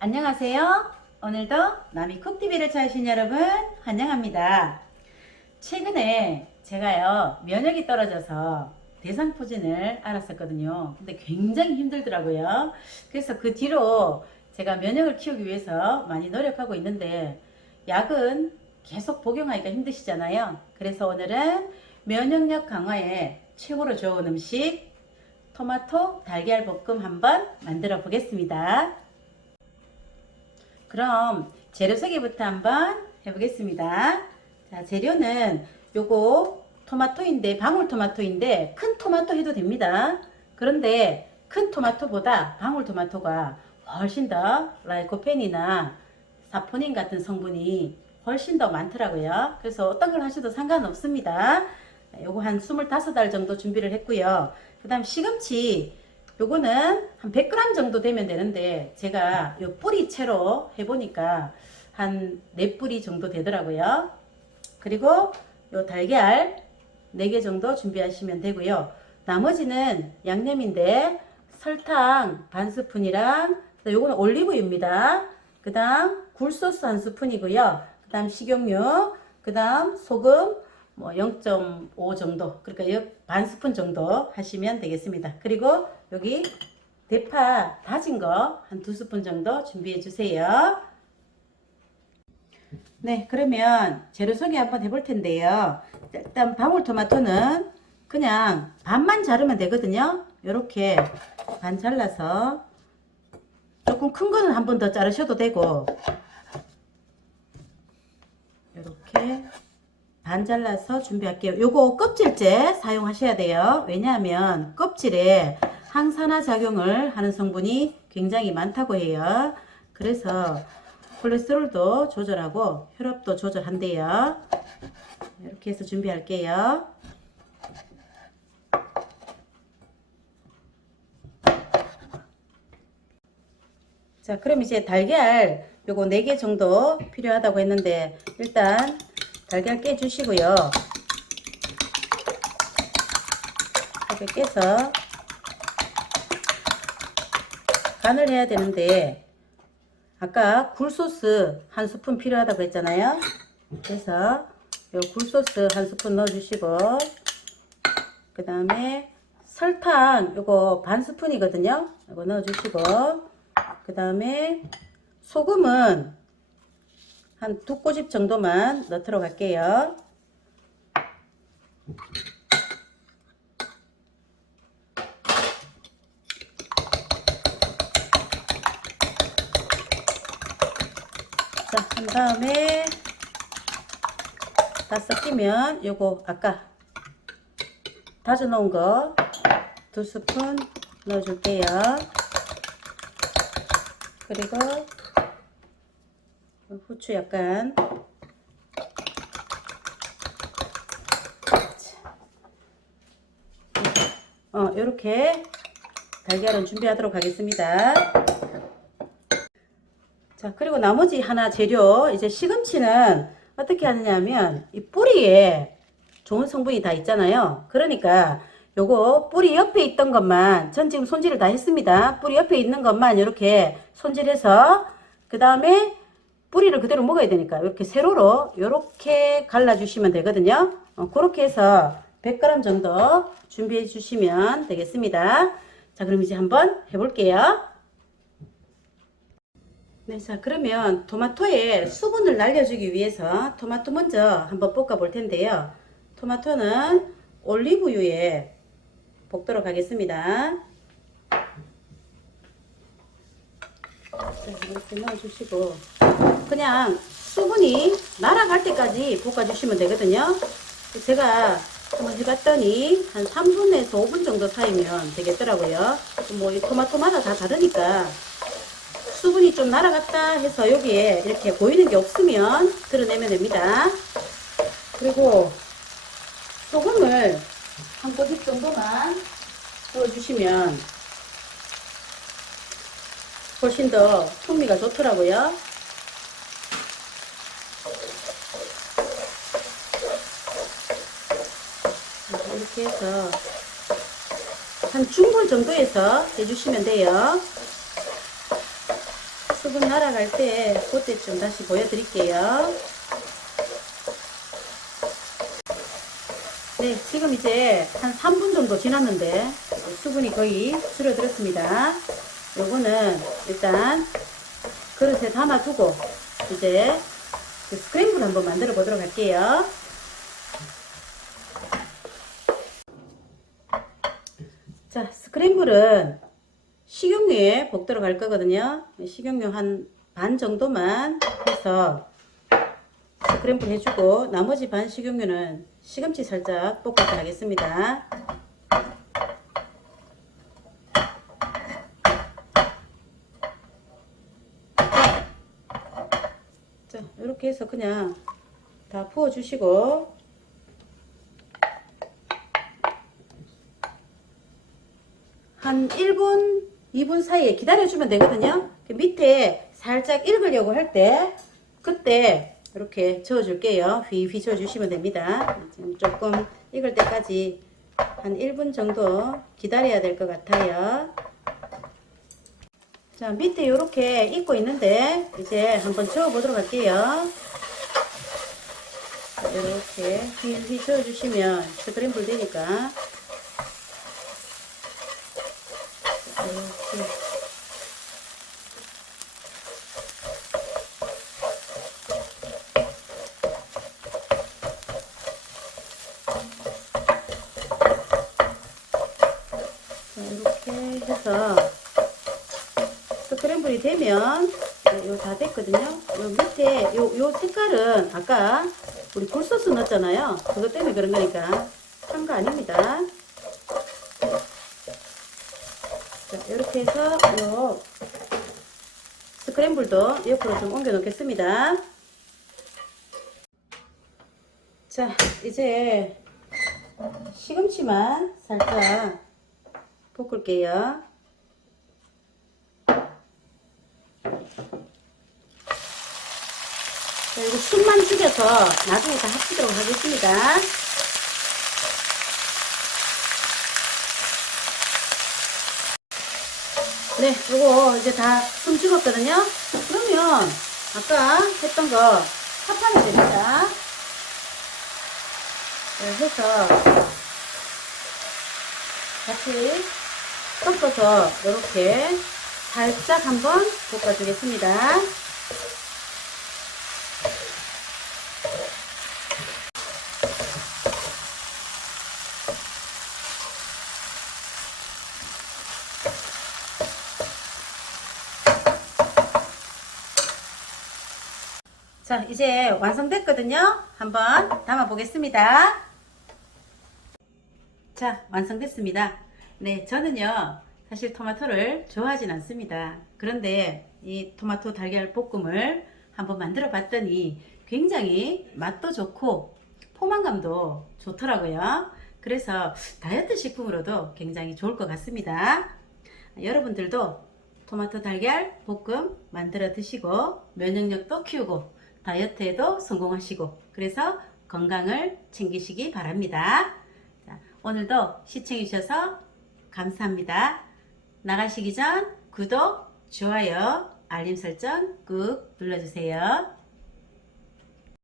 안녕하세요. 오늘도 남이 쿡TV를 찾으신 여러분 환영합니다. 최근에 제가요 면역이 떨어져서 대상포진을 앓았었거든요. 근데 굉장히 힘들더라고요. 그래서 그 뒤로 제가 면역을 키우기 위해서 많이 노력하고 있는데 약은 계속 복용하기가 힘드시잖아요. 그래서 오늘은 면역력 강화에 최고로 좋은 음식 토마토 달걀 볶음 한번 만들어 보겠습니다. 그럼 재료 소개부터 한번 해보겠습니다. 자, 재료는 요거 토마토인데 방울토마토인데 큰 토마토 해도 됩니다. 그런데 큰 토마토보다 방울토마토가 훨씬 더 라이코펜이나 사포닌 같은 성분이 훨씬 더 많더라고요. 그래서 어떤 걸 하셔도 상관없습니다. 요거 한 25알 정도 준비를 했고요. 그 다음 시금치 요거는 한 100g 정도 되면 되는데 제가 요 뿌리채로 해보니까 한 4뿌리 정도 되더라고요. 그리고 요 달걀 4개 정도 준비하시면 되고요. 나머지는 양념인데 설탕 반 스푼이랑 요거는 올리브유입니다. 그 다음 굴소스 한 스푼이고요. 그 다음 식용유, 그 다음 소금 뭐 0.5 정도, 그러니까 반 스푼 정도 하시면 되겠습니다. 그리고 여기 대파 다진 거 한 2스푼 정도 준비해 주세요. 네, 그러면 재료 소개 한번 해볼 텐데요. 일단 방울토마토는 그냥 반만 자르면 되거든요. 이렇게 반 잘라서 조금 큰 거는 한 번 더 자르셔도 되고 이렇게 반 잘라서 준비할게요. 요거 껍질째 사용하셔야 돼요. 왜냐하면 껍질에 항산화 작용을 하는 성분이 굉장히 많다고 해요. 그래서 콜레스테롤도 조절하고 혈압도 조절한대요. 이렇게 해서 준비할게요. 자, 그럼 이제 달걀 요거 4개 정도 필요하다고 했는데 일단 달걀 깨주시고요. 이렇게 깨서 간을 해야 되는데 아까 굴소스 한 스푼 필요하다고 했잖아요. 그래서 요 굴소스 한 스푼 넣어주시고 그 다음에 설탕 요거 반 스푼이거든요. 요거 넣어주시고 그 다음에 소금은 한 2꼬집 정도만 넣도록 할게요. 자, 한 다음에 다 섞이면 요거 아까 다져 놓은 거 2스푼 넣어 줄게요. 그리고 후추 약간 요렇게 달걀은 준비하도록 하겠습니다. 자, 그리고 나머지 하나 재료, 이제 시금치는 어떻게 하느냐면 이 뿌리에 좋은 성분이 다 있잖아요. 그러니까 요거 뿌리 옆에 있던 것만, 전 지금 손질을 다 했습니다. 뿌리 옆에 있는 것만 이렇게 손질해서 그 다음에 뿌리를 그대로 먹어야 되니까 이렇게 세로로 이렇게 갈라주시면 되거든요. 그렇게 해서 100g 정도 준비해 주시면 되겠습니다. 자, 그럼 이제 한번 해볼게요. 네, 자, 그러면 토마토에 수분을 날려주기 위해서 토마토 먼저 한번 볶아 볼 텐데요. 토마토는 올리브유에 볶도록 하겠습니다. 자, 이렇게 넣어주시고 그냥 수분이 날아갈 때까지 볶아주시면 되거든요. 제가 한번 해봤더니 한 3분에서 5분 정도 사이면 되겠더라고요. 뭐 이 토마토마다 다 다르니까 수분이 좀 날아갔다 해서 여기에 이렇게 보이는 게 없으면 드러내면 됩니다. 그리고 소금을 한 꼬집 정도만 넣어주시면 훨씬 더 풍미가 좋더라고요. 이렇게 해서 한 중불 정도에서 해주시면 돼요. 수분 날아갈 때 그때쯤 다시 보여드릴게요. 네, 지금 이제 한 3분 정도 지났는데 수분이 거의 줄어들었습니다. 요거는 일단 그릇에 담아두고 이제 그 스크램블 한번 만들어 보도록 할게요. 자, 스크램블은 식용유에 볶도록 할 거거든요. 식용유 한 반 정도만 해서 스크램블 해주고 나머지 반 식용유는 시금치 살짝 볶아서 하겠습니다. 자, 이렇게 해서 그냥 다 부어 주시고 한 1분, 2분 사이에 기다려주면 되거든요. 밑에 살짝 익으려고 할 때 그때 이렇게 저어줄게요. 휘휘 저어주시면 됩니다. 지금 조금 익을 때까지 한 1분 정도 기다려야 될 것 같아요. 자, 밑에 이렇게 익고 있는데 이제 한번 저어보도록 할게요. 이렇게 휘휘 저어주시면 스크램블 되니까 이렇게. 이렇게 해서 스크램블이 되면 요 다 됐거든요. 요 밑에 요 색깔은 아까 우리 굴소스 넣었잖아요. 그것 때문에 그런 거니까 한 거 아닙니다. 자, 이렇게 해서 요 스크램블도 옆으로 좀 옮겨 놓겠습니다. 자, 이제 시금치만 살짝 볶을게요. 자, 이거 숨만 죽여서 나중에 다 합치도록 하겠습니다. 네, 요거 이제 다 숨 죽었거든요. 그러면 아까 했던 거 합하면 됩니다. 네, 해서 같이 섞어서 이렇게 살짝 한번 볶아주겠습니다. 자, 이제 완성됐거든요. 한번 담아 보겠습니다. 자, 완성됐습니다. 네, 저는요 사실 토마토를 좋아하진 않습니다. 그런데 이 토마토 달걀 볶음을 한번 만들어 봤더니 굉장히 맛도 좋고 포만감도 좋더라고요. 그래서 다이어트 식품으로도 굉장히 좋을 것 같습니다. 여러분들도 토마토 달걀 볶음 만들어 드시고 면역력도 키우고 다이어트에도 성공하시고 그래서 건강을 챙기시기 바랍니다. 자, 오늘도 시청해 주셔서 감사합니다. 나가시기 전 구독, 좋아요, 알림 설정 꾹 눌러주세요.